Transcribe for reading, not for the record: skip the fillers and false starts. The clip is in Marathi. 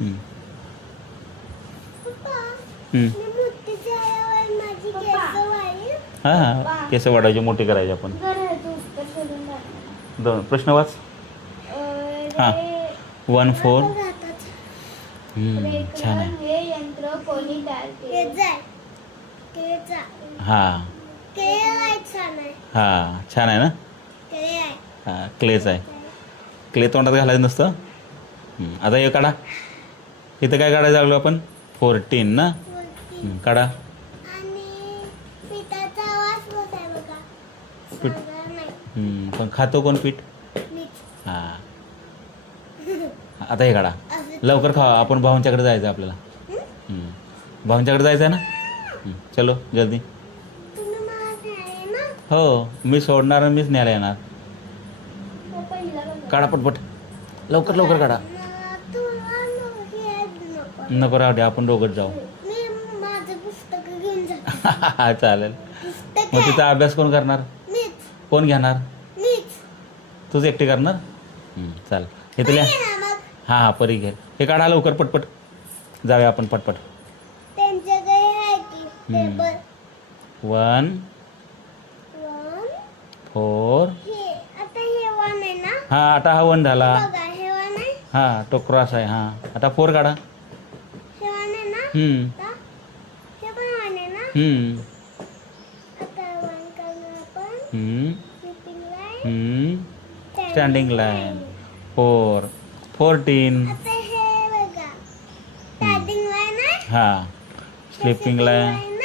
हम्म. पप्पा, हम्म. मी मोठी झाल्यावर माझी केस वाढेल? हां केस वाढायचे मोठे करायचे आपण. बरं, तू उत्तर शोधून काढ. दोन प्रश्न वाच. हां 1 4. छान आहे. हे यंत्र कोणी तयार केले? हां छान आहे. हां छान आहे ना. ते आहे. हां क्लेच आहे. क्ले तोंडात घालायचं नसतं. आता हे काढा. इथं काय काढायचं लागलो आपण 14 ना. काढा. आणि पिठाचा आवाज होत आहे बघा. पीठ. साधा नाही. पण खातो कोण पीठ. मीच. हां आता हे काढा. असं लवकर खावा आपण भाऊंच्याकडे जायचं आपल्याला. भाऊंच्याकडे जायचं आहे ना. चलो जल्दी. तुम्ही मला न्याय ना? हो मी सोडणार आणि मीच न्यायला येणार. पप्पा हिला बघा. काढा पटपट. लवकर लवकर काढा. मला तुला हे नको. नको राहू दे आपण दोघंच जाऊ. मी माझं पुस्तक घेऊन जाते. चालेल. पुस्तक मग आहे. तिथं अभ्यास कोण करणार. मीच. कोण घेणार. मीच. तूच एकटी करणार. चाल इथं लिहा. आहे ना मग. हां हां परी घे. हे काढा लवकर पटपट. जाऊया आपण पटपट. त्यांच्याकडे आहे की पेपर. 1 वन. 4. हे आता हे वन आहे ना? हां आता हा 1 झाला. बघा हे वन आहे. हां तो क्रॉस आहे. हां आता 4 काढा. हे वन आहे ना? आता हे पण वन आहे ना? आता वन करणार आपण. Sleeping line. Standing line. 4 14. आता हे बघा. स्टँडिंग लाईन आहे. हां स्लीपिंग लाईन.